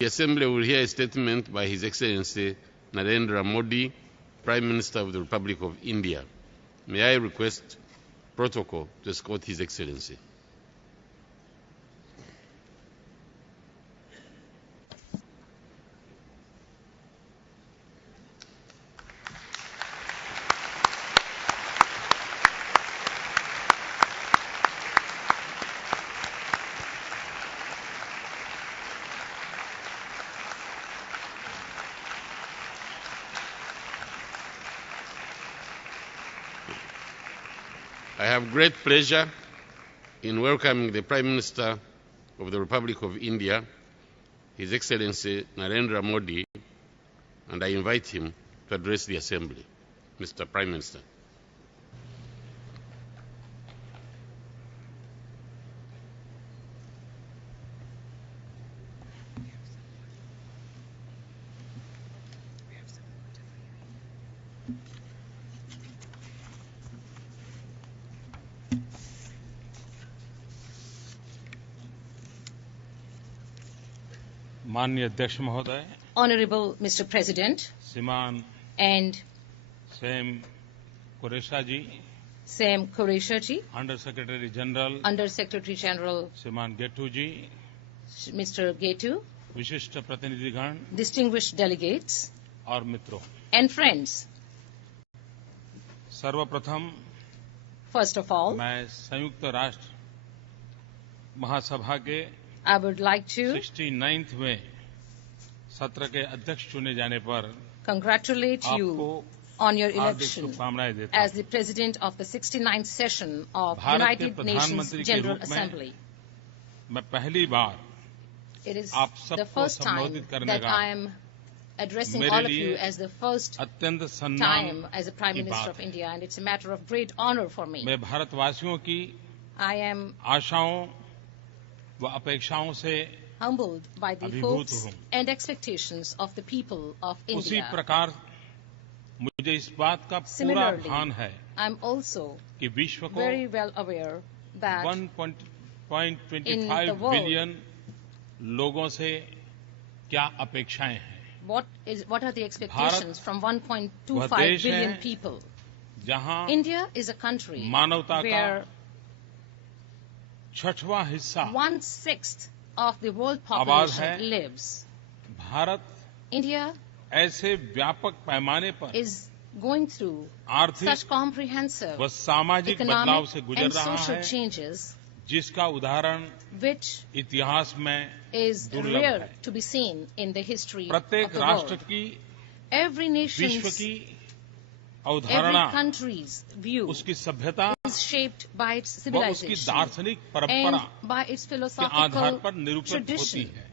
The Assembly will hear a statement by His Excellency Narendra Modi, Prime Minister of the Republic of India. May I request protocol to escort His Excellency. I have great pleasure in welcoming the Prime Minister of the Republic of India, His Excellency Narendra Modi, and I invite him to address the Assembly. Mr. Prime Minister. माननीय अध्यक्ष महोदय, Honorable Mr. President श्रीमान and Sam Qureshi ji, Sam Qureshi ji, under secretary general Under Secretary General श्रीमान गेटू जी, Mr. Getu, विशिष्ट प्रतिनिधिगण distinguished delegates और मित्रों, and friends. सर्वप्रथम First of all, मैं संयुक्त राष्ट्र महासभा के I would like to 69वें सत्र के अध्यक्ष चुने जाने पर congratulate आपको you on your Hardik election शुभकामनाएं देता as हूं। the President of the 69th session of Bharat के United Nations प्रधानमंत्री के General रूप में Assembly. मैं पहली बार It is आप the सबको first time संबोधित करने that का I am addressing मेरे all of लिए you as the first अत्यंत सम्मान time as a Prime की Minister बात of है। India, and it's a matter of great honor for me. मैं भारतवासियों की I am आशाओं व अपेक्षाओं से humbled by the अभिभूत hopes हूं। and expectations of the people of उसी India. प्रकार मुझे इस बात का पूरा Similarly, भान है I'm also कि विश्व को very well aware that 1.25 in the world, billion लोगों से क्या अपेक्षाएं हैं। what are the expectations from 1.25 देश billion है people. जहां India is a country मानवता का where 6वां हिस्सा 1/6 of the world आबाद population है। lives. भारत India ऐसे व्यापक पैमाने पर is going through आर्थिक such comprehensive व सामाजिक बदलाव economic से गुजर and रहा social है, changes जिसका उदाहरण which इतिहास में is दुर्लभ rare है। to be seen in the history of प्रत्येक the राष्ट्र world. की Every विश्व nation's, की every अवधारणा, country's view उसकी सभ्यता is shaped by its व उसकी civilization दार्शनिक and परंपरा by its के आधार philosophical पर निरूपित होती tradition. है।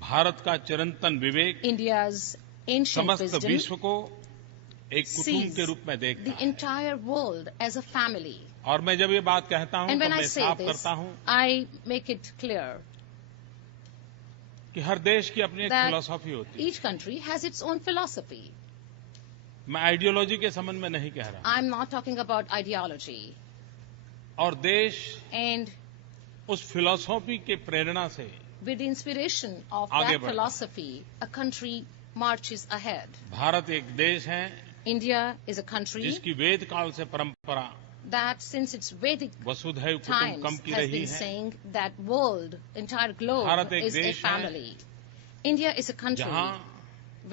भारत का चिरंतन विवेक India's ancient समस्त wisdom विश्व को एक कुटुंब sees के रूप में देखता the है। entire world as a family. और मैं जब ये बात कहता हूं And तो when I मैं say साफ this, करता हूं I make it clear कि हर देश की अपनी एक that फिलॉसफी होती है। each country has its own philosophy. मैं आइडियोलॉजी के संबंध में नहीं कह रहा। I'm not talking about ideology. और देश And उस फिलॉसफी के प्रेरणा से with the inspiration of आगे that बढ़ता है। philosophy, a country marches ahead. Bharat एक देश है India is a country जिसकी वेद काल से परंपरा that since its Vedic वसुधैव times कुटुंबकम की has रही been है। saying that world, entire globe Bharat एक is a देश है family. India is a country जहां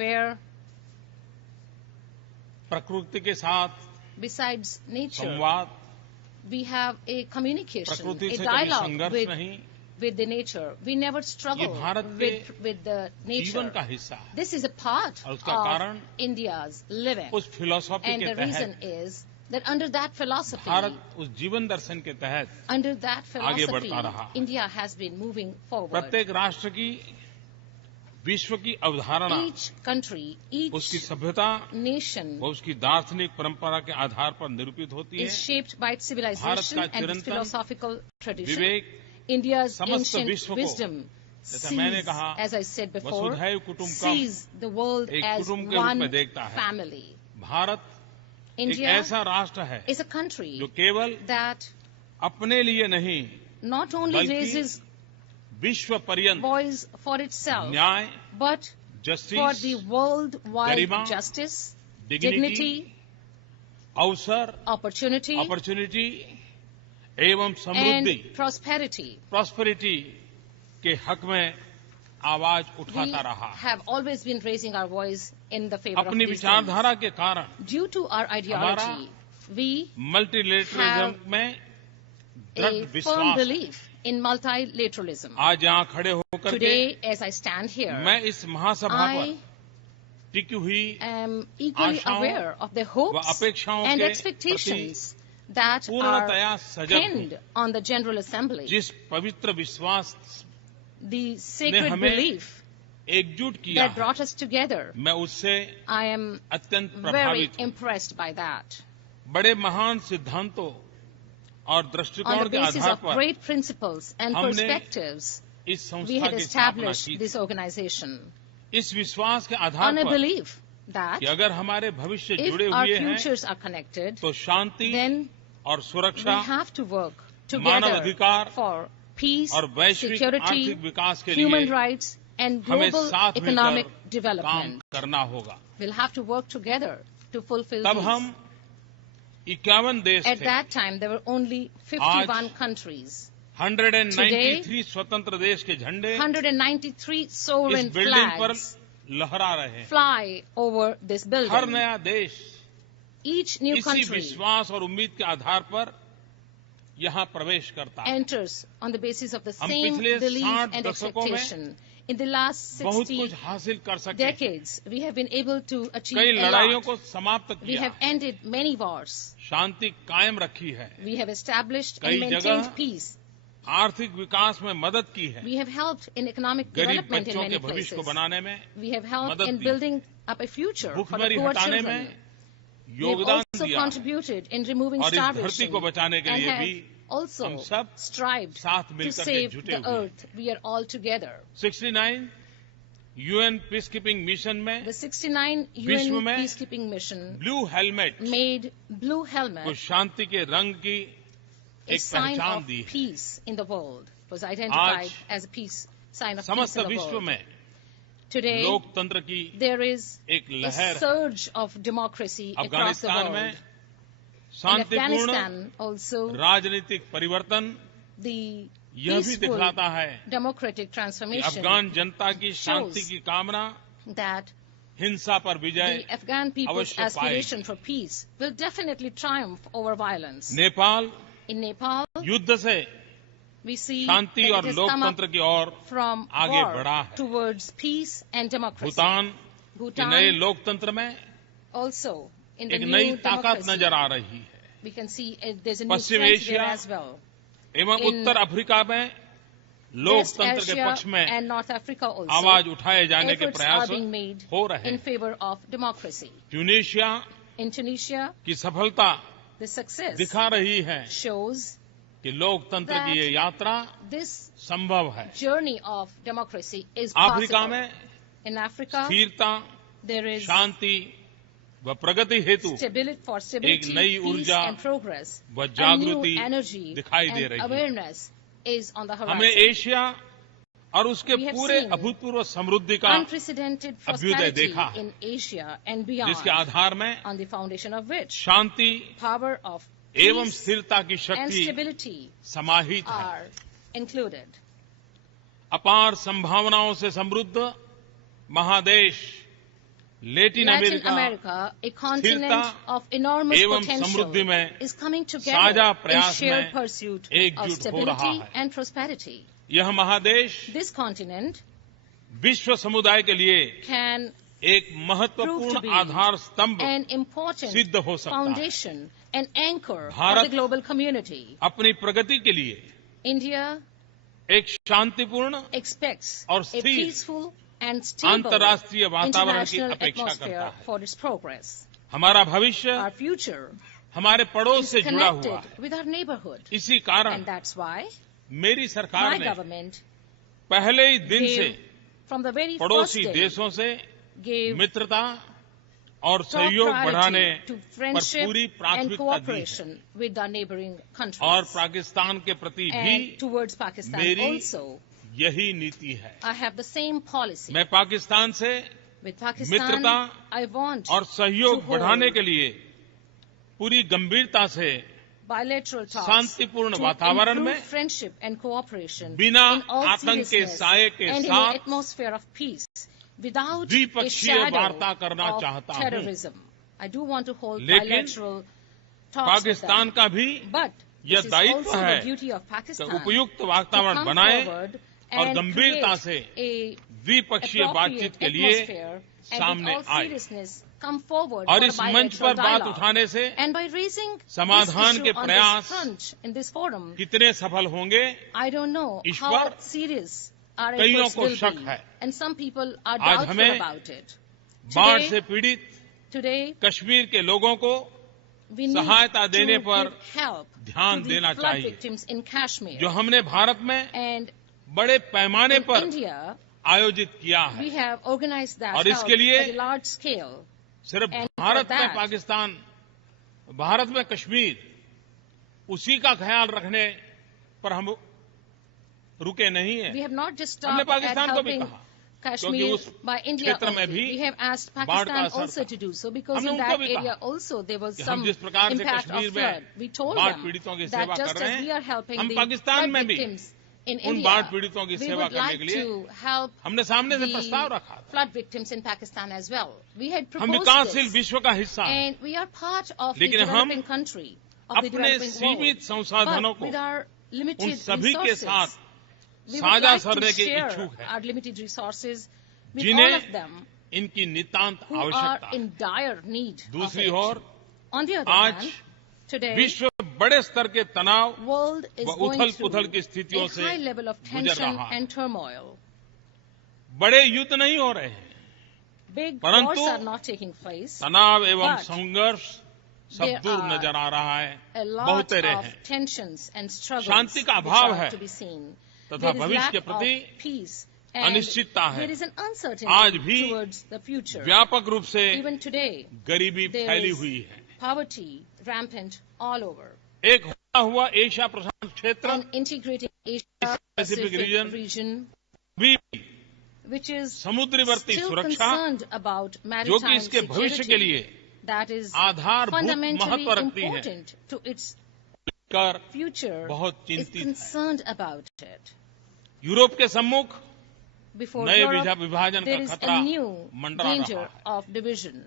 where प्रकृति के साथ besides nature, संवाद, we have a communication, प्रकृति a से कभी dialogue संघर्ष नहीं, with the nature. We never struggle ये भारत के with the जीवन nature. का हिस्सा है। This is a part और उसका of कारण India's living. उस फिलॉसफी And के the reason तहत is that under that philosophy, Bharat उस जीवन दर्शन के तहत under that आगे philosophy, बढ़ता रहा। India has been moving forward. प्रत्येक राष्ट्र की विश्व की अवधारणा, Each country, उसकी each सभ्यता nation व उसकी दार्शनिक परंपरा के आधार पर निरूपित होती है। is shaped by its civilization Bharat का and its Chirantan philosophical tradition. Vivek India's समस्त ancient विश्व को, wisdom जैसा मैंने sees, कहा, as I said before, वसुधैव कुटुंबकम sees the world एक as कुटुंब के रूप one में देखता है। family. भारत एक India ऐसा राष्ट्र है is a country जो केवल that अपने लिए नहीं not only बल्कि raises विश्व पर्यंत voice for itself, न्याय, but for justice, the worldwide Garima, justice, dignity, dignity, अवसर, opportunity, अपॉर्चुनिटी एवं समृद्धि, and prosperity. प्रॉस्पेरिटी के हक में आवाज We उठाता रहा है। have always been raising our voice in the favor of अपनी these विचारधारा things. के कारण Due to our ideology, we multilateralism में दृढ़ a firm विश्वास। belief in multilateralism. आज यहाँ खड़े होकर के Today, as I stand here, मैं इस महासभा पर I टिकी हुई am equally आशाओं aware of the hopes अपेक्षाओं and के expectations that पूर्णतया are सजग pinned on the General Assembly. जिस पवित्र विश्वास The sacred हमें belief एकजुट किया that है, brought us together, मैं उससे I am अत्यंत very प्रभावित हूँ। impressed by that. बड़े महान सिद्धांतों और On दृष्टिकोण the के basis आधार of पर great principles and हमने perspectives, इस we संस्था had की स्थापना established की। this organization इस विश्वास के on आधार a पर belief that कि अगर हमारे भविष्य if जुड़े our हुए हैं futures are connected, तो शांति then और we सुरक्षा have to work Manav together अधिकार for peace, और वैश्विक security, आर्थिक विकास के human लिए rights, and हमें global साथ economic मिलकर काम development. करना होगा। We'll have to work together to fulfill तब these. हम 51 देश At थे, that time, there were only 51 countries. 193 स्वतंत्र देश के झंडे 193 इस sovereign बिल्डिंग पर flags लहरा रहे हैं। fly over this her building. नया देश Each new इसी country विश्वास और उम्मीद के आधार पर यहाँ प्रवेश करता है। enters on the basis of the हम same पिछले belief 60 and दशकों में expectation. In the last बहुत 60 कुछ हासिल कर सके, decades, we have been able to achieve कई a लड़ाइयों lot. को समाप्त We किया, have ended many wars. शांति कायम रखी है, We have established कई and जगह maintained peace. आर्थिक विकास में मदद की है, We have helped in economic गरीब development in बच्चों many के भविष्य को places. बनाने में, We have helped मदद in the. building up a future for the भूखमरी poor हटाने children. में We have योगदान also दिया है contributed in removing और इस धरती starvation को बचाने के and लिए have भी also हम सब strived साथ to मिलकर के save जुटे the हुए हैं। earth. We are all together. 69 UN peace keeping mission में The 69 विश्व UN में peacekeeping mission blue helmet made blue को helmet शांति के रंग की a एक sign पहचान of दी है। peace in the world. Was identified आज as a peace sign of peace समस्त in the विश्व world. में Today, लोकतंत्र की there is एक a लहर surge of democracy across the Afghanistan world. में In शांतिपूर्ण Afghanistan, also, राजनीतिक परिवर्तन the यह भी peaceful दिखलाता है democratic कि transformation अफगान जनता की शांति shows की कामना that हिंसा पर विजय the Afghan people's अवश्य aspiration पाएगी। for peace will definitely triumph over violence. Nepal In Nepal, युद्ध से we see शांति that और it has come up लोकतंत्र की ओर from आगे war बढ़ा है। towards peace and democracy. Bhutan के नए Bhutan लोकतंत्र में also in the एक new नई ताकत democracy. नजर आ रही है We can see there's a new Paschim strength there Asia as well. एवं In उत्तर अफ्रीका में West लोकतंत्र के Asia पक्ष में and North Africa also, आवाज उठाए जाने के efforts are प्रयास being made हो रहे in हैं। favor of democracy. Tunisia In Tunisia, की सफलता the success दिखा रही है shows कि लोकतंत्र की ये यात्रा this संभव है। journey of democracy is Africa possible. में In Africa, स्थिरता, there is शांति व प्रगति हेतु stability, नई peace ऊर्जा and progress. व A जागृति new energy दिखाई दे and रही है। awareness is on the हमें horizon. एशिया और उसके We have पूरे seen अभूतपूर्व समृद्धि का Unprecedented अभ्युदय prosperity देखा है, in Asia and beyond, जिसके आधार में on the foundation of which Shanti power of एवं peace स्थिरता की and शक्ति stability समाहित है। are included. अपार संभावनाओं से समृद्ध महादेश Latin Latin America America, a continent स्थिरता of enormous एवं potential, समृद्धि में is coming साझा together in प्रयास shared में pursuit of एकजुट हो stability रहा है। and prosperity. यह महादेश This continent विश्व समुदाय के लिए can एक prove महत्वपूर्ण to be आधार स्तंभ an important सिद्ध हो सकता है। foundation and anchor of Bharat the global community. अपनी प्रगति के लिए India एक शांतिपूर्ण expects और a स्थिर peaceful and stable अंतर्राष्ट्रीय वातावरण की international अपेक्षा atmosphere करता है। for its progress. हमारा भविष्य Our future हमारे पड़ोस is से जुड़ा हुआ connected है। with our neighborhood. इसी कारण And that's why मेरी सरकार my ने government पहले ही दिन से gave, from the very first पड़ोसी day, देशों से gave मित्रता और top सहयोग बढ़ाने priority to पर friendship पूरी and प्राथमिकता दी है cooperation with our neighboring और countries. पाकिस्तान के प्रति And भी towards Pakistan मेरी also, यही नीति है। I have the same policy. मैं पाकिस्तान से With Pakistan, मित्रता I want और सहयोग to hold बढ़ाने के लिए पूरी गंभीरता से bilateral talks शांतिपूर्ण to वातावरण improve में friendship and cooperation बिना in all आतंक के seriousness साये के and in साथ an atmosphere of peace without a द्विपक्षीय shadow वार्ता करना of चाहता हूं। terrorism. I do want to hold लेकिन bilateral talks with Pakistan them. का भी But यह this is दायित्व also है the duty of कि Pakistan उपयुक्त to वातावरण come बनाए forward और and गंभीरता create से a द्विपक्षीय बातचीत appropriate के लिए atmosphere and सामने with all आए seriousness come forward और for इस a मंच bilateral पर बात dialogue. उठाने से And by raising this समाधान issue के on प्रयास this front, in this forum, कितने सफल होंगे I don't know इस how पर serious our कईयों efforts को will शक be. है। And some people are आज doubtful हमें about it. बाढ़ से पीड़ित Today, कश्मीर के लोगों को we need सहायता to देने give पर help ध्यान to देना the flood चाहिए। victims in Kashmir. जो हमने भारत में And बड़े पैमाने in पर India, आयोजित किया है we have organized that और help इसके लिए at a large scale. सिर्फ And भारत for में that- पाकिस्तान, भारत में कश्मीर, उसी का ख्याल रखने पर हम रुके नहीं We हैं। have not just हमने stopped at पाकिस्तान को भी helping कहा Kashmir उस by India क्षेत्र में only. भी We have asked बाढ़ का Pakistan असर also था। to do so because हमने in उनको that भी area कहा also there was कि हम some जिस प्रकार से impact कश्मीर of में flood. We told बाढ़ them पीड़ितों की that सेवा just कर रहे as we हैं, are helping हम the पाकिस्तान flood में भी victims in उन बाढ़ India, पीड़ितों की we सेवा would करने like के लिए to help हमने सामने से प्रस्ताव the रखा था। flood victims in Pakistan as well. We had हम proposed विकासशील this, विश्व का हिस्सा हैं, and we are part of the लेकिन हम developing country, of the अपने developing सीमित world. संसाधनों But को with our उन limited सभी के resources, साथ we would साझा like to करने के share इच्छुक हैं, our limited resources with all जिन्हें of them इनकी नितांत who are आवश्यकता है। in dire need of दूसरी it. Ore On the other आज hand, today, विश्व बड़े स्तर के तनाव world is व going उथल-पुथल की through स्थितियों a से high level of गुजर tension रहा है। and turmoil. बड़े युद्ध नहीं हो रहे हैं, Big परंतु wars are not taking place. तनाव एवं But संघर्ष सब there दूर are नजर आ रहा है, A lot बहुतेरे of हैं tensions and struggles शांति का which अभाव are है to be seen. तथा There is भविष्य lack के प्रति of peace and अनिश्चितता है। there is an आज uncertainty भी towards the future. व्यापक रूप से Even today, गरीबी there फैली is हुई है। poverty rampant all over. एक होता हुआ एशिया प्रशांत क्षेत्र And integrating Asia Pacific Pacific region region, भी which is समुद्रीवर्ती still सुरक्षा concerned about जो कि maritime इसके भविष्य के security, लिए that is आधारभूत fundamentally महत्व रखती है, important to its कर future, बहुत is चिंतित है। concerned about it. यूरोप के सम्मुख Before नए Europe, विभाजन there का is खतरा a new मंडरा danger रहा है। of division.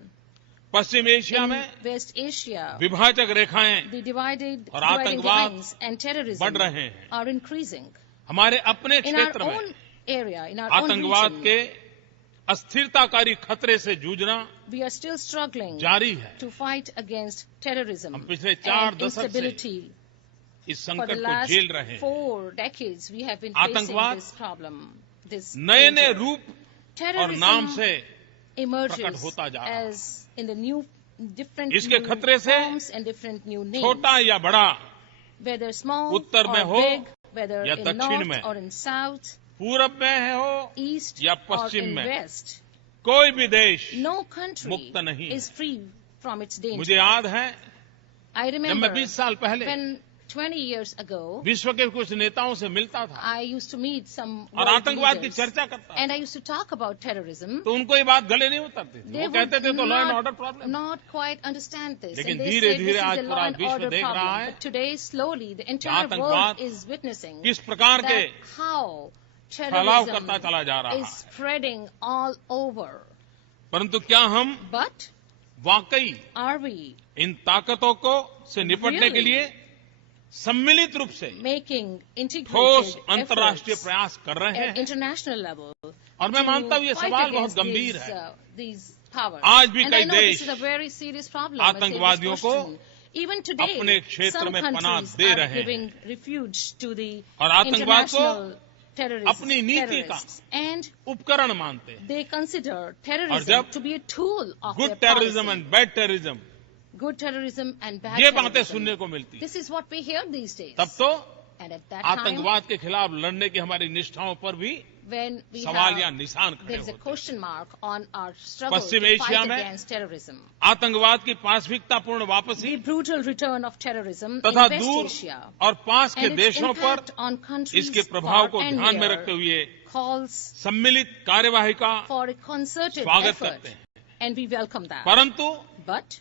Paschim Asia In में West Asia, विभाजक रेखाएं the dividing आतंकवाद lines and terrorism बढ़ रहे हैं। are increasing. हमारे अपने In our क्षेत्र में own area, in our own आतंकवाद region, के अस्थिरताकारी खतरे से जूझना we are still struggling जारी है। to fight against terrorism हम पिछले 4 and दशक से instability. इस For संकट the को last झेल रहे हैं। 4 decades, we have been facing आतंकवाद this problem, this नए नए danger. रूप और Terrorism नाम से emerges प्रकट होता जा रहा है। as in the new different इसके new खतरे से forms and different new names, छोटा या बड़ा whether small उत्तर में or हो big, whether या in दक्षिण north में, or in south, पूरब में हो east या or पश्चिम in में, west, कोई भी देश no country मुक्त नहीं है। is free from its मुझे danger. याद है I जब मैं remember 20 साल पहले when 20 years ago, विश्व के कुछ नेताओं से मिलता था I used to meet some और world आतंकवाद की leaders, चर्चा करता था, and I used to talk about terrorism. तो उनको ये बात गले नहीं उतरती थी। They वो कहते थे would तो law and order problem. not quite understand this. लेकिन And they धीरे said धीरे this आज is a पूरा law and विश्व order देख रहा problem. है But today, slowly, the entire आतंकवाद world is witnessing किस प्रकार के that how फैलाव terrorism करता चला जा रहा is है। spreading all over. परंतु क्या हम But वाकई are we इन ताकतों को से निपटने के Really? लिए सम्मिलित रूप से making ठोस integrated अंतर्राष्ट्रीय efforts प्रयास कर रहे at हैं? international level और मैं to मानता हूं ये fight सवाल बहुत against गंभीर these, है। these powers. आज भी And कई I know this देश is a very serious problem. a serious आतंकवादियों को question. Even today, अपने क्षेत्र some में पनाह countries दे are रहे हैं। giving refuge to the और आतंकवाद को international अपनी नीति का terrorists, and उपकरण मानते हैं। they consider और terrorism जब to be a tool of good their terrorism policy. And bad terrorism Good terrorism and bad ये बातें terrorism. सुनने को मिलती है। This is what we hear these days. तब तो And at that time, आतंकवाद के खिलाफ लड़ने की हमारी निष्ठाओं पर भी when we सवाल या have, निशान खड़े there is a होते हैं। question mark on our struggle Paschim to Asia fight में against terrorism. आतंकवाद की पाशविकतापूर्ण वापसी The brutal return of terrorism in तथा West दूर Asia और पास के and its देशों पर impact on countries इसके प्रभाव far को and ध्यान में near रखते हुए calls सम्मिलित कार्यवाही का for a concerted स्वागत effort, करते हैं। and we welcome that. परंतु But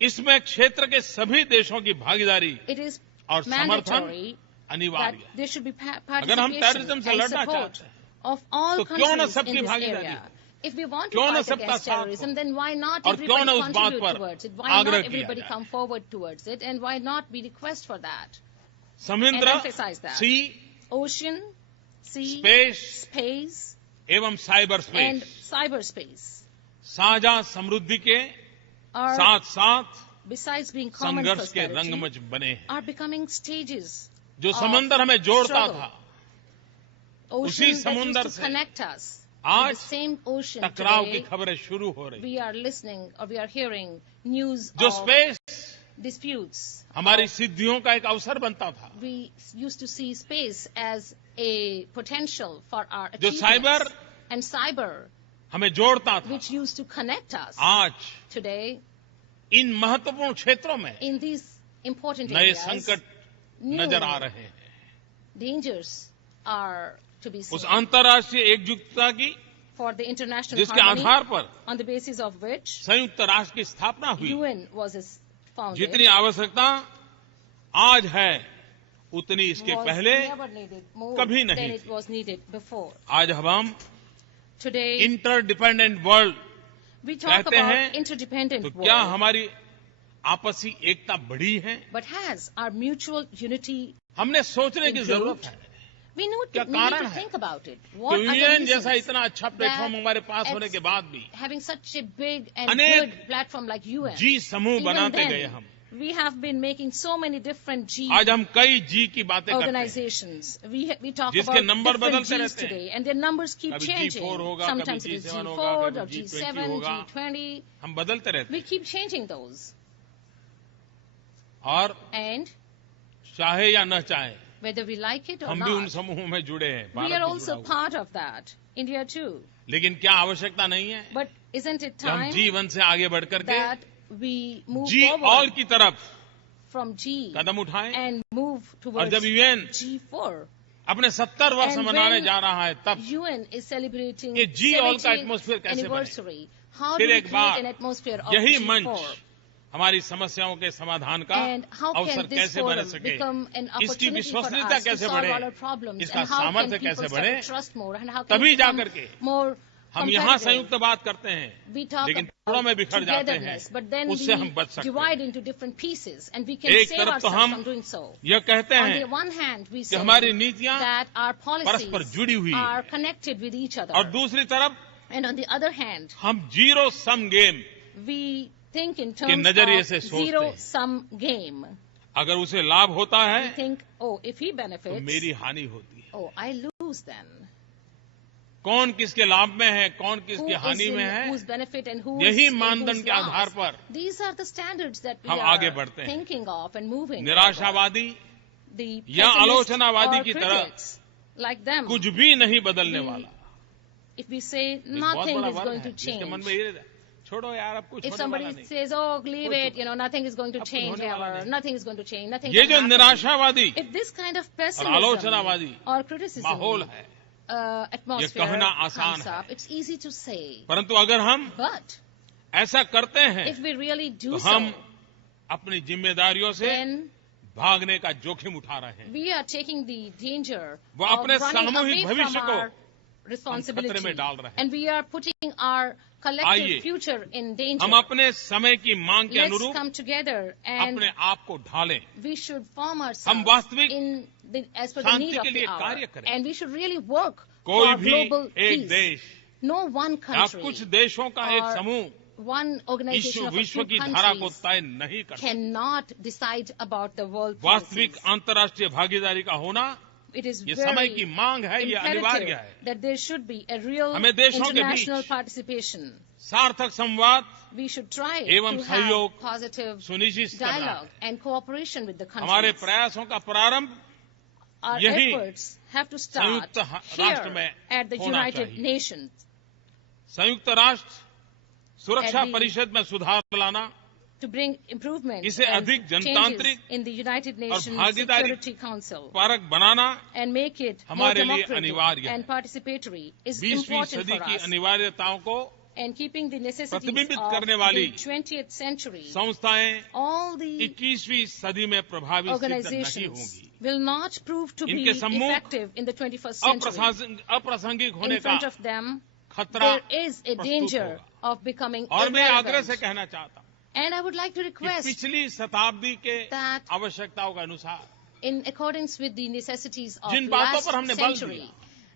इसमें क्षेत्र के सभी देशों की भागीदारी it is और समर्थन mandatory that अनिवार्य है। there should be अगर हम participation टेररिज्म से and लड़ना support चाहते हैं of all तो क्यों न countries सबकी in this भागीदारी area. हो? If we want to क्यों न fight सबका against साथ हो? terrorism, then why not और क्यों न everybody उस बात contribute पर towards it? Why आग्रह not किया everybody जाए? come forward towards it? And why not we request for that? समुद्र, And emphasize that. Sea, Ocean, sea, space space, एवं साइबर and स्पेस cyberspace साझा समृद्धि के are, साथ साथ besides being common संघर्ष के prosperity, रंगमंच बने हैं। are becoming stages. जो of समंदर हमें जोड़ता struggle. था, Oceans उसी that समुंदर used to से connect us. आज the same ocean टकराव की today, खबरें शुरू हो रही हैं। we are listening or we are hearing news जो of स्पेस disputes. हमारी सिद्धियों का एक अवसर बनता था, We used to see space as a potential for our जो साइबर achievements. And cyber, हमें जोड़ता था, which used to connect us. आज Today, इन महत्वपूर्ण क्षेत्रों में in these important नए areas, संकट new नजर आ रहे हैं। dangers are to be seen. उस अंतर्राष्ट्रीय एकजुटता की For the international जिसके harmony, आधार पर on the basis of which संयुक्त राष्ट्र की स्थापना हुई, UN was founded, जितनी आवश्यकता आज है उतनी इसके was पहले never needed more कभी than नहीं it was needed before. आज हम Today, interdependent world we talk कहते about हैं, interdependent तो world, क्या हमारी आपसी एकता बढ़ी है? but has our mutual unity? हमने सोचने की improved? जरूरत है। We need क्या to, we need कारण to है? think about it. तो What are the यूएन जैसा reasons इतना अच्छा प्लेटफॉर्म that हमारे पास it's होने के बाद भी having such a big and अनेक good platform like UN? जी समूह Even बनाते then, गए हम। we have been making so many different G आज हम कई जी की बातें करते हैं, organizations. We talk जिसके about नंबर different बदलते Gs रहते हैं। today, and their numbers keep कभी changing. G4 होगा, Sometimes कभी it is G7 G4 होगा, or कभी G7, G20 होगा। G20. हम बदलते रहते We हैं। keep changing those. और And चाहे या न चाहे whether we like it or हम भी उन not, समूहों में जुड़े हैं, we भारत are भी also जुड़ा हुआ है। part of that. India too. लेकिन क्या आवश्यकता नहीं है But isn't it कि हम time G1 से आगे बढ़ करके that we move G all forward की तरफ from G कदम उठाएं? and move और towards जब यूएन G4? अपने 70 वर्ष And मनाने when जा रहा है तब UN is celebrating ये G ऑल का 70th एटमॉस्फेयर कैसे बने? anniversary. How फिर do we एक create bar an atmosphere of यही G4? मंच हमारी समस्याओं के समाधान का And how अवसर can this कैसे बन forum सके, become an इसकी opportunity for विश्वसनीयता us to कैसे solve बढ़े, all our problems? इसका And how can सामर्थ्य people कैसे start बढ़े, to trust more? And how can तभी we जा become करके more हम यहाँ competitive? संयुक्त बात करते हैं, We talk लेकिन about टुकड़ों में बिखर जाते हैं, togetherness, but then उससे हम बच we सकते divide हैं। into different pieces, and we can एक save तरफ तो ourselves हम from doing so. यह कहते On the हैं one hand, we कि say हमारी नीतियां that our परस्पर policies जुड़ी हुई हैं, are connected with each other, और दूसरी तरफ and on the other hand, हम zero sum game we think in के terms नजरिए से of सोचते हैं। zero-sum game. अगर उसे लाभ होता We है think, oh, if he तो benefits, मेरी हानि होती है। oh, I lose then. कौन किसके लाभ में है, कौन Who किसकी is हानि में in है, whose benefit and who यही is in मानदंड whose के आधार loss. पर These are the standards that we हम आगे are बढ़ते हैं। thinking of and moving. निराशावादी forward. The या pessimists आलोचनावादी or की तरह critics, like them, कुछ भी नहीं बदलने We वाला। if we say एक बहुत nothing बड़ा is वर्ग going है to जिसके मन change, में ये रहता है, छोड़ो यार अब कुछ if होने वाला somebody नहीं। says, oh, leave it, nothing is going to अब कुछ change होने वाला ever, नहीं। nothing is going to change, nothing ये can जो happen. निराशावादी If this kind of और pessimism आलोचनावादी or criticism माहौल है, atmosphere कहना आसान comes है। up, it's easy to say. परंतु अगर हम But ऐसा करते हैं if we really तो do हम so, अपनी जिम्मेदारियों से then भागने का जोखिम उठा रहे हैं। we are taking the danger वो of अपने running सामूहिक away from भविष्य को our responsibility, खतरे में डाल रहे हैं। and we are putting our collective आइए, future in danger. हम अपने समय की मांग के Let's अनुरूप come together and अपने आप को ढालें। we should form हम ourselves वास्तविक in as per the Shanti need of के the लिए hour, कार्य करें। and we should really work कोई for भी global एक peace. देश No one या country कुछ देशों का एक or समूह one organization of a विश्व few की धारा को countries तय नहीं कर सकता। cannot decide about the world वास्तविक policies. अंतर्राष्ट्रीय भागीदारी का होना It is ये समय की very मांग है, ये अनिवार्य imperative है। that there should be a real हमें देशों के international बीच participation. सार्थक संवाद We should try एवं to have सहयोग positive सुनिश्चित करना dialogue and cooperation with the हमारे countries. प्रयासों का प्रारंभ our यही efforts have to start संयुक्त राष्ट्र here में at the होना United चाहिए। Nations. संयुक्त राष्ट्र सुरक्षा At the- परिषद में सुधार लाना, To bring improvement इसे and अधिक changes जनतांत्रिक in the United Nations भागीदारी Security Council परक बनाना and make it more हमारे लिए democratic अनिवार्य है। and participatory is 20वीं important सदी for की us. अनिवार्यताओं को And keeping the necessities प्रतिबिंबित of करने वाली the 20th century, संस्थाएं all the 21वीं सदी में प्रभावी सिद्ध नहीं organizations होंगी। will not prove to be इनके सम्मुख effective in the 21st century. अप्रासंगिक होने In का front of them, खतरा there is a प्रस्तुत danger होगा। of becoming और मैं आग्रह से irrelevant. कहना चाहता हूं And I would like to कि request, पिछली शताब्दी के that आवश्यकताओं के अनुसार in accordance with the necessities of जिन बातों last पर हमने बल century,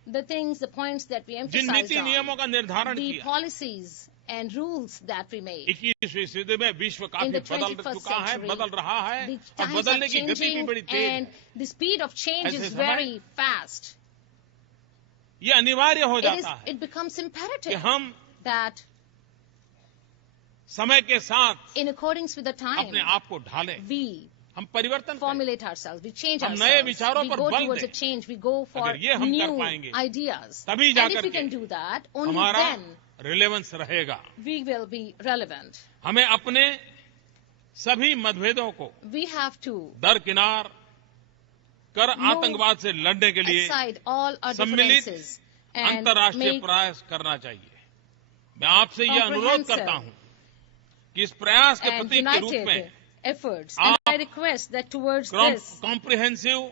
the things, the points that we Jin emphasized नीति on, नियमों का निर्धारण the किया, policies and rules that we made. 21वीं सदी में विश्व In काफी the बदल 21st चुका है, century, बदल रहा है the और times बदलने are की गति भी changing बड़ी तेज and है। the speed of change ऐसे is समय very fast. ये अनिवार्य हो जाता है It becomes कि imperative हम that समय के साथ in accordance with the time, अपने आप को ढालें, we हम परिवर्तन करें। formulate ourselves, we change हम नए ourselves, विचारों we पर go बल towards a दें। change, we go for अगर ये हम कर new पाएंगे, ideas. तभी And जाकर if we can के do that, only हमारा then रिलेवेंस रहेगा। we will be relevant. हमें अपने सभी मतभेदों को We have to दरकिनार कर आतंकवाद से लड़ने के लिए aside all our सम्मिलित differences and अंतर्राष्ट्रीय make प्रयास करना चाहिए। मैं आपसे ये अनुरोध करता हूं कि इस प्रयास के and प्रतीक के रूप united में efforts. आप And I request that towards this, comprehensive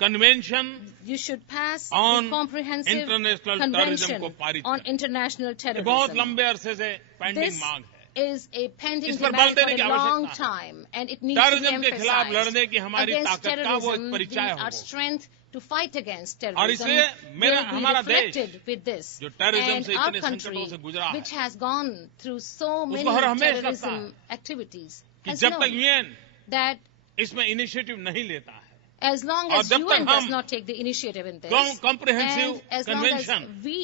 convention you should pass on the comprehensive international terrorism convention को पारित on करें। international ये बहुत terrorism. लंबे अरसे से पेंडिंग This मांग है। is a pending इस पर demand बल for देने की a long आवश्यकता है। time, and it needs to be terrorism के खिलाफ emphasized. लड़ने की हमारी Against ताकत का वो एक terrorism, परिचय our हो। strength to fight against और terrorism इसलिए मेरा will be हमारा देश reflected with this. जो terrorism And से our इतने country, संकटों से गुजरा है, which has gone through so many उसको हर हमेश लगता terrorism activities, कि has जब तक known यूएन that इसमें इनिशिएटिव नहीं लेता है, as long और as जब तक UN does हम not take the initiative in this, comprehensive and as long as convention we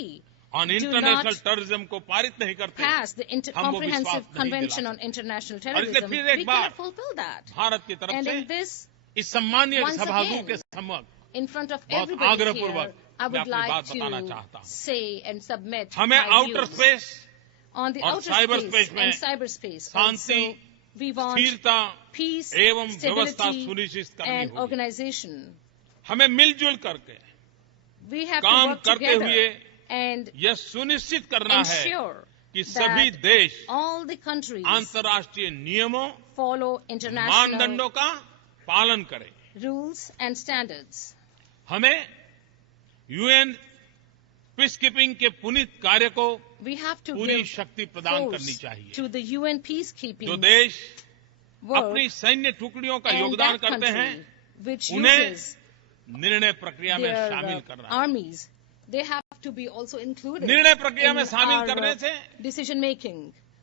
on do international not terrorism को पारित नहीं करते, pass the हम वो comprehensive विश्वास नहीं convention दिला on international और इसलिए terrorism, फिर एक we bar cannot fulfill that. Bharat की तरफ And से in this, इस सम्मानीय once सभागृह again, के समक्ष in front of बहुत everybody आग्रहपूर्वक here, I मैं would अपनी like बात बताना to चाहता हूं। say and submit हमें my outer views. Space On the और outer cyber space space में and cyberspace, Shanti, also, we want स्थिरता peace, एवं व्यवस्था stability, सुनिश्चित करनी and होगी। organization. हमें मिलजुल करके We have to काम work करते together हुए and यह सुनिश्चित करना है ensure कि सभी that देश all the countries अंतर्राष्ट्रीय नियमों, follow international मानदंडों का पालन करें। rules and standards. हमें यूएन पीस कीपिंग के पुनीत कार्य को We have to पूरी give शक्ति प्रदान करनी force चाहिए। to the UN जो peacekeeping देश work अपनी सैन्य टुकड़ियों का and योगदान that करते हैं, country which उन्हें uses निर्णय प्रक्रिया में their शामिल करना है। armies, they have to be also included निर्णय प्रक्रिया in में शामिल our करने से decision making.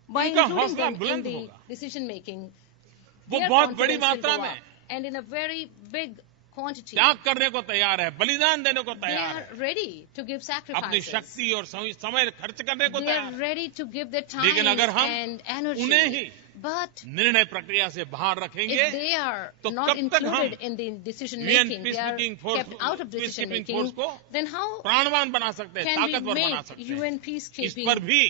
By उनका including हौसला them in बुलंद the होगा। decision making, वो their बहुत बड़ी confidence will मात्रा go में up. And in a very big quantity, त्याग करने को तैयार है, बलिदान देने को they तैयार are है, ready to give अपनी sacrifices. शक्ति और समय खर्च करने को They तैयार are है। ready to give their time लेकिन अगर हम and उन्हें ही energy. But निर्णय प्रक्रिया से बाहर रखेंगे if they are तो not कब तक हम included in the decision UN making, they are peacekeeping force- kept out of decision peacekeeping making, force को then how प्राणवान बना सकते हैं, can we ताकतवर बना make सकते हैं। UN इस peacekeeping पर भी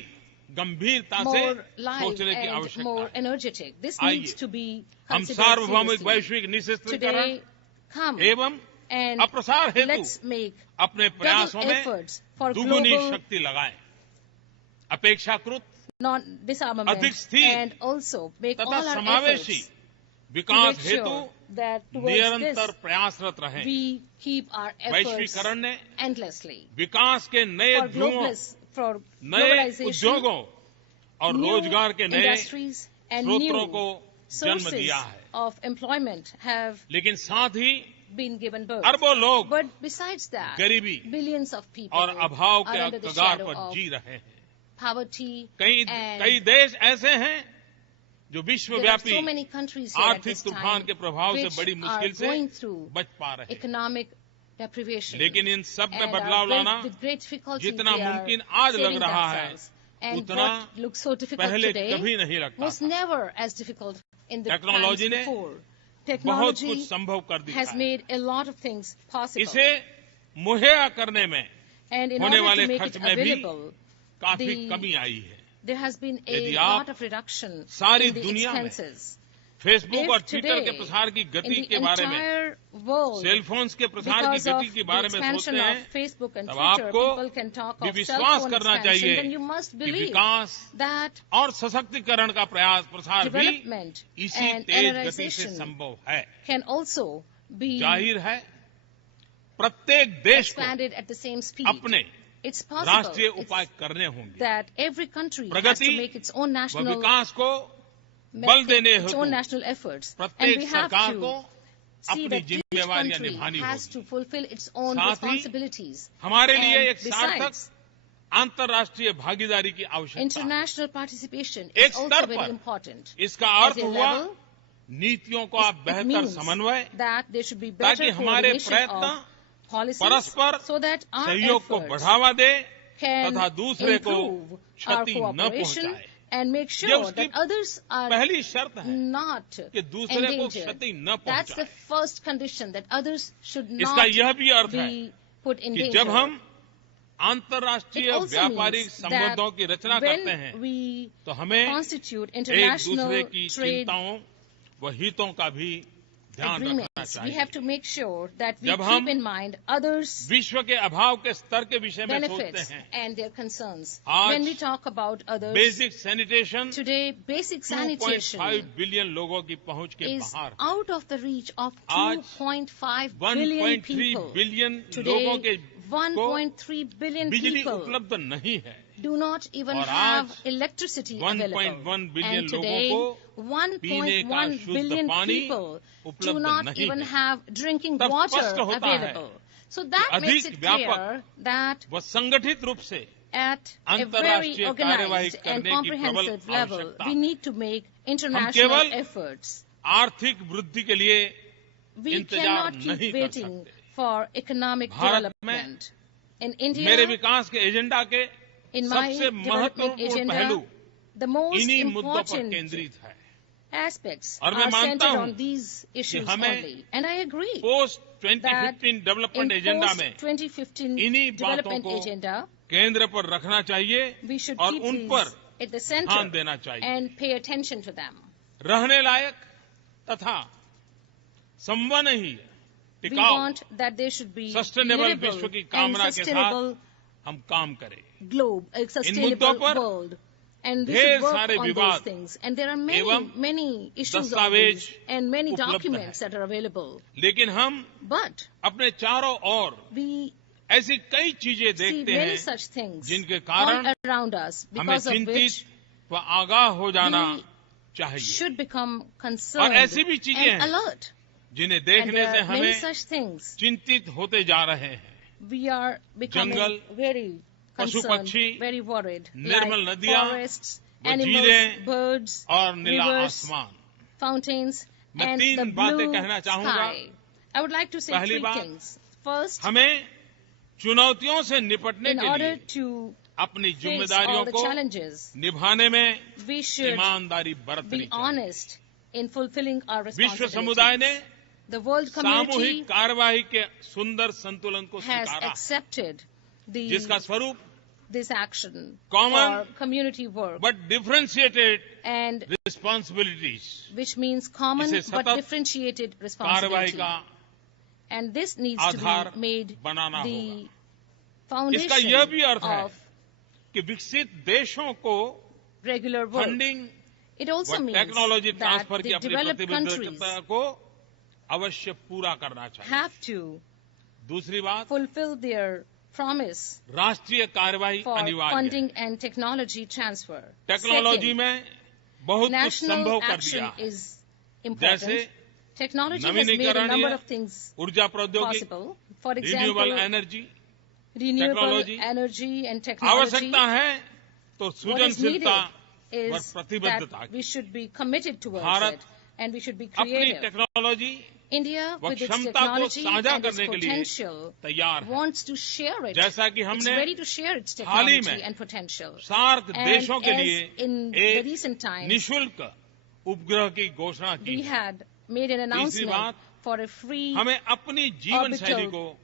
गंभीरता से more live सोचने की and आवश्यकता more है। energetic? This आइए, needs to be हम considered सार्वभौमिक seriously. वैश्विक निःशस्त्रीकरण Today, come एवं and अप्रसार हेतु let's make अपने प्रयासों double में efforts for दुगुनी global शक्ति लगाएं। अपेक्षाकृत non-disarmament अधिक स्थिर and also make all तथा our समावेशी efforts to विकास make हेतु sure that towards निरंतर this प्रयासरत रहें। we keep our efforts वैश्वीकरण ने endlessly विकास के नए for ध्रुवों, for नए globalization, उद्योगों और new रोजगार के नए industries and स्रोतों new को जन्म sources दिया है। of employment have लेकिन साथ ही been given birth. अरबों लोग But besides that, गरीबी billions of people और अभाव are के under the कगार shadow पर of जी रहे हैं। poverty कई and देश ऐसे हैं जो there are विश्वव्यापी so many countries here at आर्थिक this तूफान time के प्रभाव से which बड़ी are मुश्किल से going through बच पा रहे हैं। economic deprivation लेकिन इन सब में and बदलाव are लाना with great difficulty जितना they are मुमकिन आज लग saving रहा है, themselves. And उतना what looks so difficult पहले today कभी नहीं लगता was था। never as difficult in the technology times ने before. बहुत technology कुछ संभव कर दिया has है। made a lot of things possible. इसे मुहैया करने में And in होने order वाले to make खर्च it में भी available, काफी the- कमी आई है। there has been यदि a आप lot of reduction सारी in the दुनिया में expenses. फेसबुक और If ट्विटर के today, प्रसार की in गति the के बारे में, entire world, सेल फोन्स के प्रसार की because गति of के the बारे में expansion सोचते of हैं, Facebook and तब Twitter, आपको people can talk भी of cell विश्वास phone करना expansion, चाहिए then you must कि believe विकास that और सशक्तिकरण का प्रसार भी development इसी and तेज गति से energization संभव है। can also be जाहिर है प्रत्येक देश को expanded at the same speed. अपने It's possible राष्ट्रीय उपाय करने होंगे। that every country has Pragati to make its own व national विकास को बल देने its हेतु own national efforts, and प्रत्येक we have सरकार को to see अपनी that each जिम्मेवारियां country निभानी has to होगी। fulfill its own साथ ही responsibilities. हमारे लिए And एक सार्थक besides, अंतर्राष्ट्रीय भागीदारी की आवश्यकता है। international participation एक is also स्तर very पर important. इसका At अर्थ a हुआ level, नीतियों का it बेहतर means समन्वय, that there should be ताकि better हमारे coordination प्रयत्न of policies परस्पर so that our सहयोग को efforts बढ़ावा दे can तथा दूसरे को improve our क्षति न cooperation पहुंचाए। and make ये sure उसकी that others are पहली शर्त है not कि दूसरे को endangered. क्षति न That's the पहुंचाए। first condition, that others should इसका not यह भी अर्थ है be put in कि danger. जब हम It अंतर्राष्ट्रीय also व्यापारिक means संबंधों की that रचना करते when हैं we तो हमें constitute एक international दूसरे की trade चिंताओं व हितों का भी ध्यान रखना agreements, we have चाहिए। to make sure that we जब keep हम in mind others' विश्व के अभाव के स्तर के विषय में सोचते benefits हैं, and their concerns. आज When we talk about others, basic sanitation today basic 2.5 sanitation billion लोगों की पहुंच के is बाहर है। out of the reach of आज 2.5 billion 1.3 people. बिलियन लोगों Today, के को 1.3 billion बिजली people उपलब्ध नहीं है do not even और have आज electricity 1.1 available. बिलियन And लोगों today, को 1.1 शुद्ध billion पानी people do उपलब्ध not नहीं even है। have drinking तब water स्पष्ट होता है available. So that कि makes अधिक it व्यापक clear that व संगठित रूप से at a very अंतर्राष्ट्रीय कार्यवाही organized and करने की प्रबल comprehensive level, आवश्यकता we है। need to make international केवल efforts. आर्थिक वृद्धि के लिए We इंतजार cannot नहीं keep कर waiting सकते। for economic भारत में development. In मेरे India, विकास के एजेंडा के in my सबसे development महत्वपूर्ण पहलू agenda, the most इन्हीं मुद्दों पर important केंद्रित है। aspects और मैं are मानता centered हूं on these issues हमें only. And I agree post that 2015 development in agenda में post-2015 इन्हीं बातों development को agenda, केंद्र पर रखना चाहिए we should और keep उन these पर at the ध्यान center देना चाहिए। and pay attention to them. रहने लायक तथा संवहनीय We टिकाऊ want that there should be sustainable livable विश्व की and कामना के sustainable साथ हम काम करें। globe, a मुद्दों sustainable पर world. And we ढेर should work सारे on those विवाद things. And there are एवं many issues on दस्तावेज these and many उपलब्ध documents हैं। that are available. लेकिन हम But अपने चारों ओर we ऐसी कई चीजें see देखते many हैं such things जिनके all कारण around us, हमें because of चिंतित which व आगाह हो जाना we चाहिए should become और concerned ऐसी भी चीजें and हैं alert. जिन्हें And देखने there से are many हमें such things. चिंतित होते जा रहे हैं। We are becoming jungle, very पशु concerned, पक्षी, very worried. निर्मल Like नदियां, forests, वो animals, झीलें birds, और नीला rivers, आसमान। fountains, मैं and तीन the बातें blue कहना चाहूंगा। sky. I would like to say पहली 3 बात, things. First, हमें चुनौतियों से निपटने in के order लिए to अपनी face जिम्मेदारियों all the को challenges, निभाने में we should ईमानदारी बरतनी be चाहिए। honest in fulfilling our विश्व समुदाय ने responsibilities. The world community सामूहिक कार्यवाही के सुंदर संतुलन को has स्वीकारा accepted जिसका स्वरूप this action Common for community work, but differentiated and responsibilities which means common इसे but सतत differentiated कार्यवाही responsibility. का And this needs to Aadhaar be made banana the होगा। foundation इसका यह भी अर्थ है of कि विकसित देशों को regular work. Funding It also व means टेक्नोलॉजी that ट्रांसफर की the अपनी developed countries प्रतिबद्धता को अवश्य पूरा करना चाहिए। have to दूसरी बात, fulfill their promise राष्ट्रीय कार्यवाही for अनिवार्य है। funding and technology transfer. Technology Second, में बहुत कुछ national संभव कर action दिया है, is important. जैसे Technology has made a नवीनीकरणीय number of things ऊर्जा प्रौद्योगिकी, possible. For renewable example, energy. renewable technology, energy and technology. आवश्यकता है तो What is सृजनशीलता needed is प्रतिबद्धता that we should be committed towards Bharat it and we should be अपनी creative. Technology India, व with its क्षमता को technology साझा and its करने के लिए potential, तैयार है। wants to share it. जैसा कि It's हमने ready to share its hall he technology में and potential. सार्क And देशों के as लिए in the एक recent times, निशुल्क उपग्रह की घोषणा की we है। had made an तीसरी announcement बात, for a free. हमें अपनी जीवन orbital- शैली को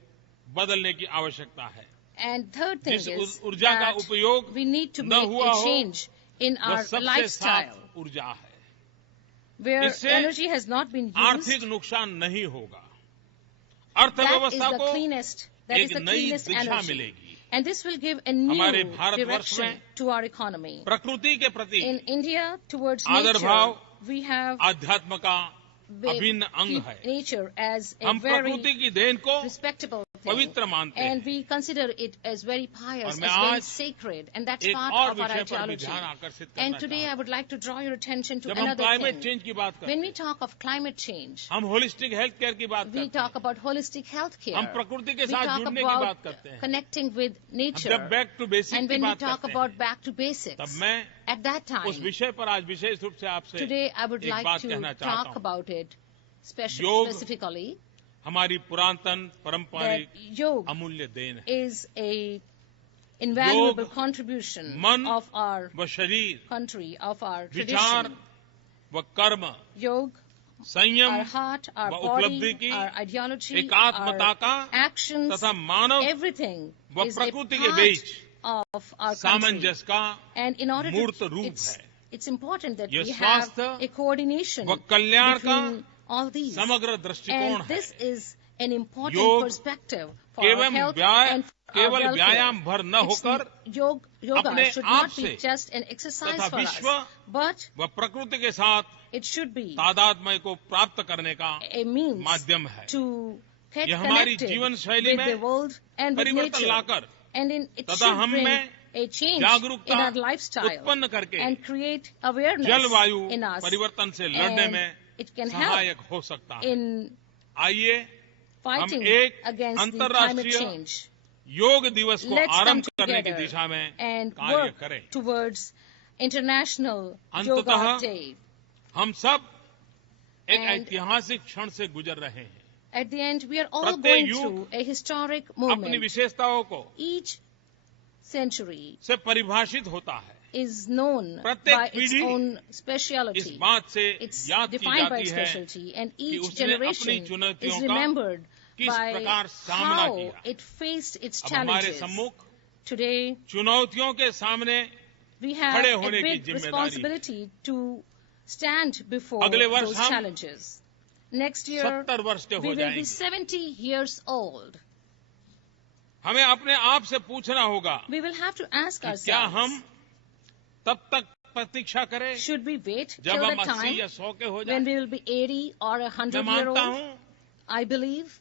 बदलने की आवश्यकता है। And third thing जिस is ऊर्जा का that उपयोग we need to न make हुआ a हो, change in वह our सबसे lifestyle साफ ऊर्जा है। where इससे energy has not been आर्थिक used. नुकसान नहीं होगा। That is अर्थव्यवस्था the को cleanest. That is एक the नई cleanest दिशा energy. मिलेगी। And this will give a new हमारे भारतवर्ष direction में to our economy. प्रकृति के प्रति In India, towards आदर nature, भाव we have आध्यात्म का अभिन्न अंग है। nature as a हम very प्रकृति की देन को respectable thing. पवित्र मानते हैं। And we consider it as very pious, और as मैं very आज sacred, and that's एक part और of our विषय पर भी ideology. ध्यान आकर्षित And करना today I चाहता would like to draw your attention to हूं। जब हम another क्लाइमेट thing. चेंज की बात करते When we हैं, talk of climate change, हम होलिस्टिक हेल्थ केयर की बात we करते talk हैं, about holistic health care. हम प्रकृति के We साथ talk जुड़ने की about बात करते हैं, connecting with हम nature. जब बैक टू बेसिक And की when we बात talk करते about हैं, back to basics, तब मैं at that time, उस विषय पर आज विशेष रूप से आपसे today I would एक like बात to कहना चाहता talk हूं। about it योग specifically. हमारी पुरातन That पारंपरिक yoga अमूल्य देन है। is a invaluable योग, contribution मन of our व शरीर, country, of our विचार tradition. व कर्म, Yoga, संयम our heart, our व body, उपलब्धि की, our ideology, एकात्मता our का actions, तथा मानव everything व is a प्रकृति के part beach of our country. सामंजस्य का And in order मूर्त to, रूप it's, है। it's important that ये we have स्वास्थ्य a coordination व कल्याण का between all these. समग्र दृष्टिकोण And है। this is an important योग perspective for our केवल health व्यायाम and for our केवल welfare. व्यायाम भर न होकर Yoga अपने should आप not be से just an exercise तथा for us, विश्व but व प्रकृति के साथ it should be तादात्म्य को प्राप्त करने का a means माध्यम है। to get यह हमारी connected जीवन शैली with the में world and with परिवर्तन nature. लाकर And it तथा should हम bring में a change जागरूकता in our lifestyle उत्पन्न करके and create awareness जलवायु in us. परिवर्तन से लड़ने And में it can सहायक help हो सकता है। in आइए fighting एक against the climate अंतर्राष्ट्रीय change. योग दिवस को Let's come आरंभ करने की together दिशा में and कार्य work करें। towards International Yoga अंततः Day. हम सब एक And ऐतिहासिक क्षण से गुजर रहे हैं। At the end, we are all प्रत्येक going युग through a historic अपनी moment. विशेषताओं को Each century से परिभाषित होता है। is known प्रत्येक by its पीढ़ी own इस speciality. बात से It's याद की defined by जाती its है specialty, and कि each उसने generation अपनी चुनौतियों is का remembered किस by प्रकार सामना how किया। it faced its अब हमारे challenges. सम्मुख Today, चुनौतियों के सामने we have खड़े a होने की big जिम्मेदारी है। responsibility to stand before अगले वर्ष those हम challenges. Next year, 70 वर्ष के we हो will be जाएंगे। 70 years old. हमें अपने आप से पूछना होगा We will have to ask कि क्या ourselves, हम तब तक प्रतीक्षा करें should we wait जब till हम the 80 time या 100 के हो when जाएं? we will be 80 or मैं 100 year मानता old? हूं I believe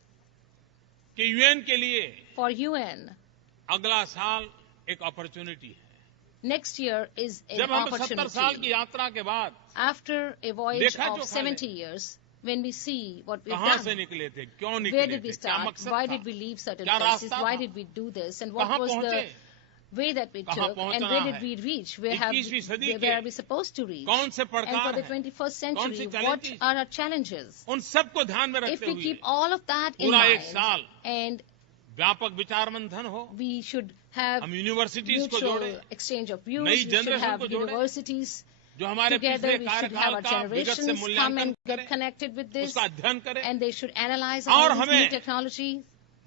कि यूएन के लिए for UN, अगला साल एक अपॉर्चुनिटी है। next year is an जब हम 70 साल की opportunity. यात्रा के बाद After a voyage देखा जो of 70 years, when we see what we've कहां से done, निकले थे, क्यों where निकले did we थे, क्या start, मकसद why था, did we leave certain क्या places, रास्ता why था, did we do this, and what कहां was the पहुंचे, way that we कहां took, and पहुंचना where did है, we reach, where have 21वीं सदी where के are we supposed to reach, कौन से and for पड़कार the हैं, 21st कौन सी century, what challenges, are our challenges? उन सबको ध्यान में If रखते we हुए keep all of that in पूरा एक mind, साल and व्यापक विचार मंथन हो, we should have हम यूनिवर्सिटीज को mutual जोड़ें, exchange of views, नई we should generation have को जोड़ें, universities जो हमारे together, पिछले we should have कार्यकाल our का विगत से generations come मूल्यांकन and get करें, connected with this, उसका अध्ययन करें, and they should analyze और all this new हमें technology,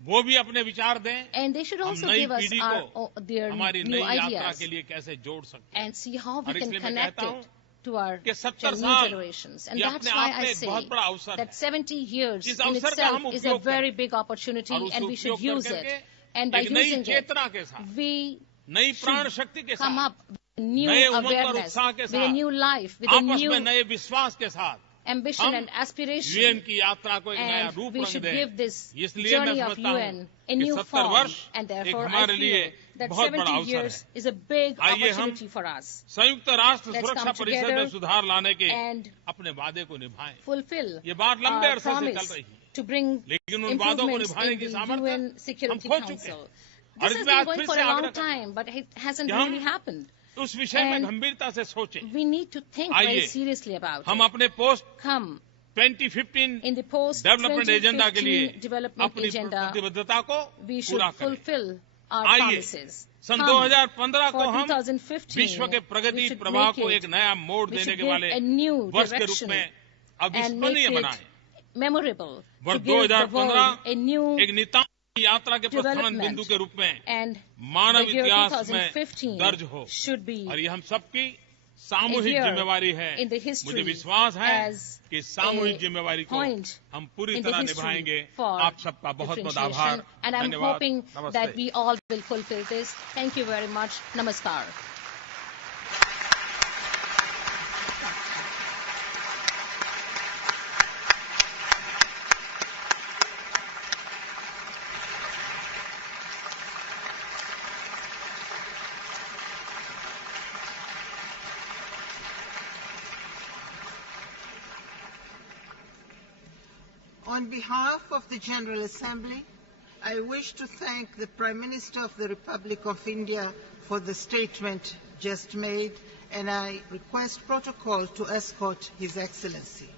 वो भी अपने विचार दें, and they should हम also नई give us पीढ़ी their को हमारी new नई यात्रा ideas के लिए कैसे जोड़ सकते हैं। and see how we और can इसलिए मैं connect कहता it हूं to our कि 70 new साल generations. And ये that's अपने why आप I में एक say बहुत बड़ा अवसर है that 70 years इस in अवसर का itself हम is a उपयोग very करें big opportunity, और उस and we should उपयोग use करके it. And by एक नई using it, चेतना के साथ, we नई प्राण should शक्ति के come साथ, up with new नए उमंग और awareness, उत्साह के with a साथ, new life, with a आपस में new नए विश्वास के साथ ambition हम and aspiration. यूएन की यात्रा को एक नया And रूप we रंग should दें। give this इसलिए मैं journey of समझता हूं UN a कि new 70 form, वर्ष and एक therefore I हमारे लिए feel that बहुत बड़ा 70 अवसर years है। is a big आइए हम opportunity for us. संयुक्त राष्ट्र Let's सुरक्षा come परिषद में together सुधार लाने के and अपने वादे को निभाएं। fulfill ये बात लंबे our अरसे से चल promise रही है, to bring लेकिन उन वादों को improvements निभाने in की the सामर्थ्य UN हम Security खो चुके हैं। Council. और This has इसमें been आज going फिर for से a आग्रह long करता हूं time, but it hasn't कि हम really happened. उस विषय में And गंभीरता से सोचें। We need to think आइए, very seriously about हम it. अपने post Come 2015 in the development agenda के लिए post-2015 development अपनी agenda, प्रतिबद्धता को we should पूरा करें। fulfill our आइए, promises. सन Come 2015 को for हम 2015, विश्व के we प्रगति should प्रवाह make को it. एक नया मोड़ We देने should के give वाले a new वर्ष के रूप direction में and make अविस्मरणीय it बनाएं। memorable, to वर्ष give the 2015 world a new एक नितांत यात्रा के प्रस्थान development, बिंदु के रूप में and मानव the year इतिहास में 2015 दर्ज हो, should be और ये हम सबकी a सामूहिक year जिम्मेवारी है। in the मुझे history विश्वास है as कि सामूहिक a जिम्मेवारी को point हम पूरी in the तरह history निभाएंगे। for आप सबका बहुत बहुत आभार, differentiation, and I'm धन्यवाद, hoping नमस्ते। that we all will fulfill this. Thank you very much. Namaskar. On behalf of the General Assembly, I wish to thank the Prime Minister of the Republic of India for the statement just made, and I request protocol to escort His Excellency.